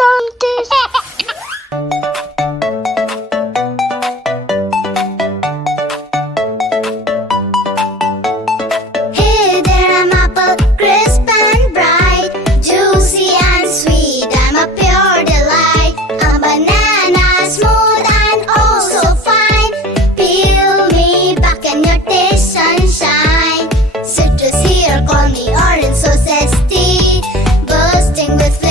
Hey there, I'm apple, crisp and bright, juicy and sweet. I'm a pure delight. I'm banana, smooth and oh so fine. Peel me back and your taste sunshine. Citrus here, call me orange, so zesty, bursting with flavor.